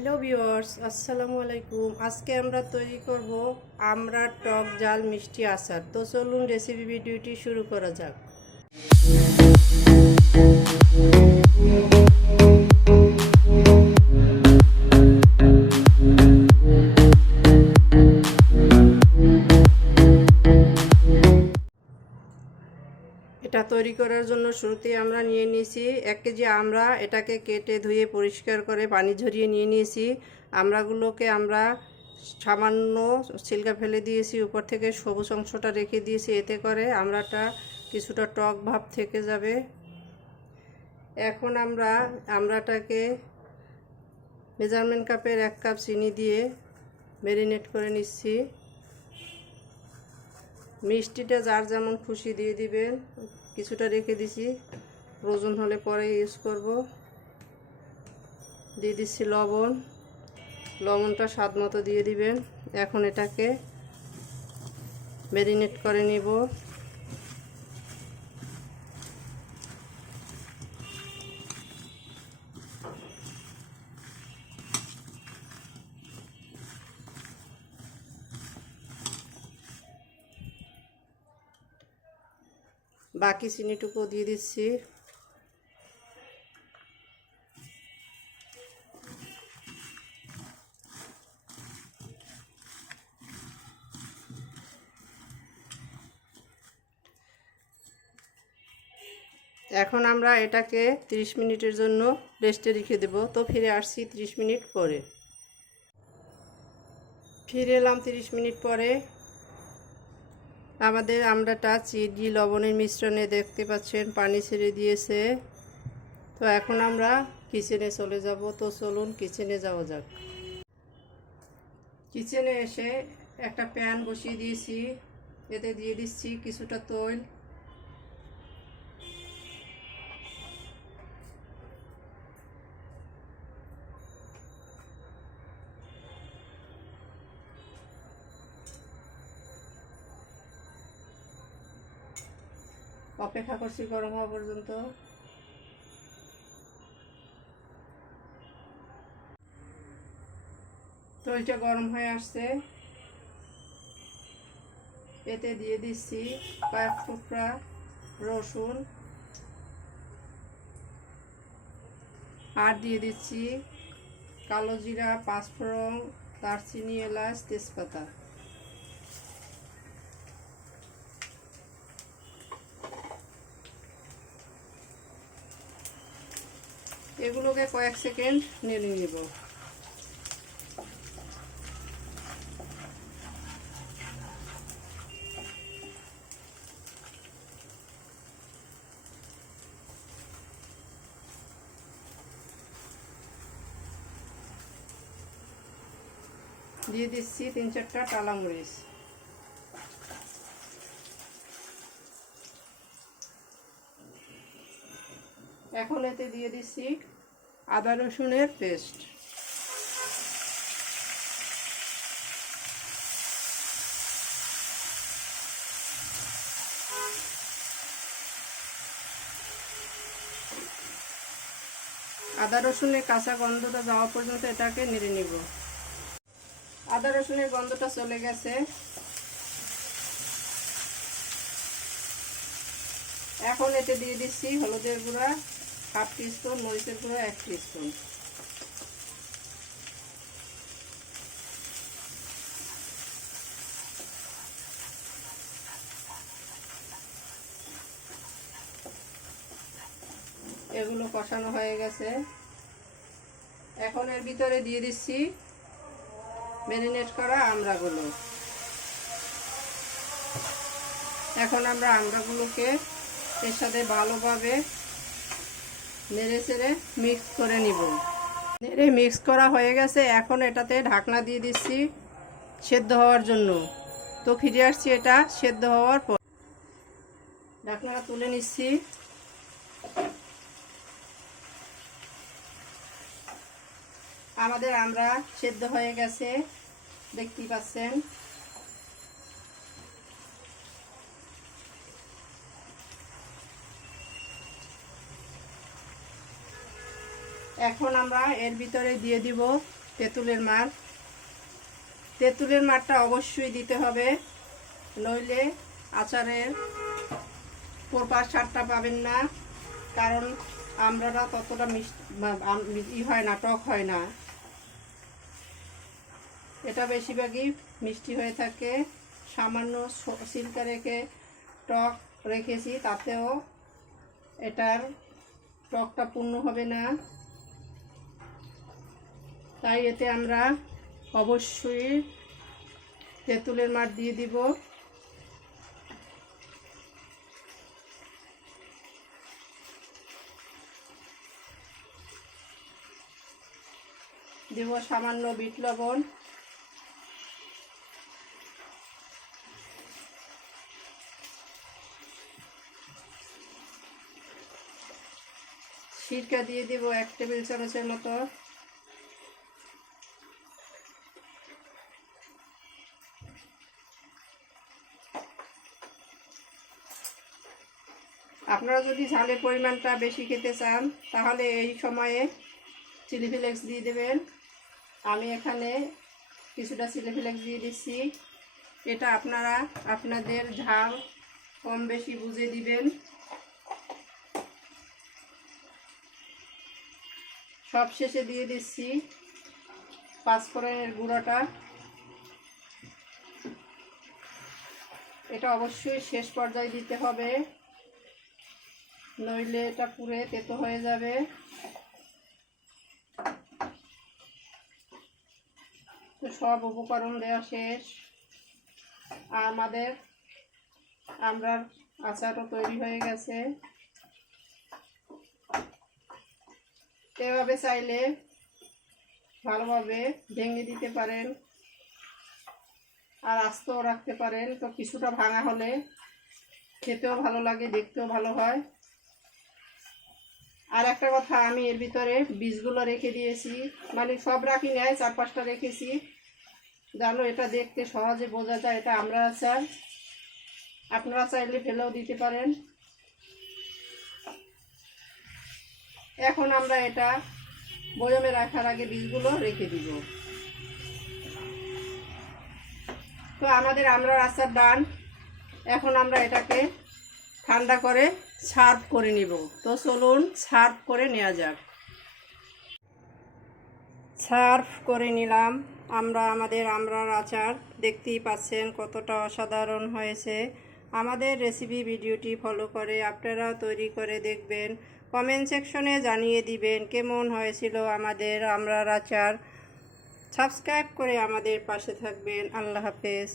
Hello viewers আসসালামু আলাইকুম আজকে আমরা তৈরি করব আমরা টক জাল মিষ্টি আচার তো চলুন রেসিপি ভিডিওটি শুরু করা যাক তৈরি করার জন্য শুরুতেই আমরা নিয়ে নিয়েছি এক কেজি আমরা এটাকে কেটে ধুয়ে পরিষ্কার করে পানি ঝরিয়ে নিয়ে নিয়েছি। আমরাগুলোকে আমরা সামান্য ছিলকা ফেলে দিয়েছি, উপর থেকে সবুজ অংশটা রেখে দিয়েছি। এতে করে আমরাটা কিছুটা টক ভাব থেকে যাবে। এখন আমরা, আমরাটাকে মেজারমেন্ট কাপের এক কাপ চিনি দিয়ে ম্যারিনেট করে নিচ্ছি। মিষ্টিটা যার যেমন খুশি দিয়ে দিবেন। কিছুটা রেখে দিছি। প্রয়োজন হলে পরে ইউজ করব। দিয়ে দিচ্ছি লবণ। লবণটা স্বাদ মতো দিয়ে দিবেন। এখন এটাকে ম্যারিনেট করে নিব। বাকি চিনিটুকু দিয়ে দিচ্ছি। এখন আমরা এটাকে 30 মিনিটের জন্য রেস্টে রেখে দেব। তো ফিরে আসছি 30 মিনিট পরে। ফিরে এলাম 30 মিনিট পরে। আমাদের আমড়াটা চিনি, লবণের মিশ্রণে দেখতে পাচ্ছেন, পানি ছেড়ে দিয়েছে। তো এখন আমরা কিচেনে চলে যাব। তো চলুন কিচেনে যাওয়া যাক। কিচেনে এসে একটা প্যান বসিয়ে দিয়েছি। এতে দিয়ে দিচ্ছি কিছুটা তৈল। অপেক্ষা করছি গরম হওয়া পর্যন্ত। তৈলটা গরম হয়ে আসছে। এতে দিয়ে দিচ্ছি কয়েক টুকরা রসুন। আর দিয়ে দিচ্ছি কালো জিরা, পাঁচফোড়ন, দারচিনি, এলাচ, তেজপাতা। এগুলোকে কয়েক সেকেন্ড নেড়ে নেব। দিয়ে দিচ্ছি তিন চারটা টালা মরিচ। এখন এতে দিয়ে দিচ্ছি আদা রসুনের পেস্ট। আদা রসুনের কাঁচা গন্ধটা যাওয়া পর্যন্ত এটাকে নেড়ে নিব। আদা রসুনের গন্ধটা চলে গেছে। এখন এতে দিয়ে দিচ্ছি হলুদের গুঁড়া, হাফ টিস্পুন, মরিচের গুঁড়া, এক টিস্পুন। এগুলো কষানো হয়ে গেছে। এখন এর ভিতরে দিয়ে দিচ্ছি ম্যারিনেট করা আমড়াগুলো। এখন আমরা আমড়াগুলোকে এর সাথে ভালোভাবে নেড়ে চেড়ে মিক্স করে নিব। নেড়ে মিক্স করা হয়ে গেছে, এখন এটাতে ঢাকনা দিয়ে দিচ্ছি সেদ্ধ হওয়ার জন্য। তো ফিরে আসছি এটা সেদ্ধ হওয়ার পর। ঢাকনাটা তুলে নিচ্ছি। আমাদের আমরা সেদ্ধ হয়ে গেছে, দেখতেই পাচ্ছেন। এখন আমরা এর ভিতরে দিয়ে দিব তেঁতুলের মার। তেঁতুলের মারটা অবশ্যই দিতে হবে, নইলে আচারের প্রপার সারটা পাবেন না, কারণ আমরাটা ততটা মিষ্টি হয় না, টক হয় না। এটা বেশিরভাগই মিষ্টি হয়ে থাকে। সামান্য সিল্কা রেখে টক রেখেছি, তাতেও এটার টকটা পূর্ণ হবে না। তাই এতে আমরা অবশ্যই তেঁতুলের মাঠ দিয়ে দিব। দেব সামান্য বিট লবণ। সিরকা দিয়ে দিব এক টেবিল চামচের মতো। আপনারা যদি ঝালের পরিমাণটা বেশি খেতে চান, তাহলে এই সময়ে চিলি ফ্লেক্স দিয়ে দেবেন। আমি এখানে কিছুটা চিলি ফ্লেক্স দিয়ে দিচ্ছি। এটা আপনারা আপনাদের ঝাল কম বেশি বুঝে দিবেন। সব শেষে দিয়ে দিচ্ছি পাঁচফোড়নের গুঁড়োটা। এটা অবশ্যই শেষ পর্যায়ে দিতে হবে। নইলে এটা পুড়ে তেতো হয়ে যাবে। তো সব উপকরণ দেওয়া শেষ। আমাদের আমরা আচারও তৈরি হয়ে গেছে। এভাবে চাইলে ভালোভাবে ভেঙে দিতে পারেন আর আস্তেও রাখতে পারেন। তো কিছুটা ভাঙা হলে খেতেও ভালো লাগে, দেখতেও ভালো হয়। আর একটা কথা, আমি এর ভিতরে বীজগুলো রেখে দিয়েছি। মানে সব রাখি নেয় চার পাঁচটা রেখেছি। জানো, এটা দেখতে সহজে বোঝা যায়, এটা আমরা চাই। আপনারা চাইলে ফেলেও দিতে পারেন। এখন আমরা এটা বয়মে রাখার আগে বীজগুলো রেখে দিব। তো আমাদের আমরা আচার ডান। এখন আমরা এটাকে ঠান্ডা করে সার্ভ করে নিব। তো চলুন সার্ভ করে নেওয়া যাক। সার্ভ করে নিলাম। আমরা, আমাদের আমরার আচার, দেখতেই পাচ্ছেন কতটা অসাধারণ হয়েছে। আমাদের রেসিপি ভিডিওটি ফলো করে আপনারাও তৈরি করে দেখবেন। কমেন্ট সেকশনে জানিয়ে দিবেন কেমন হয়েছিল আমাদের আমরার আচার। সাবস্ক্রাইব করে আমাদের পাশে থাকবেন। আল্লাহ হাফেজ।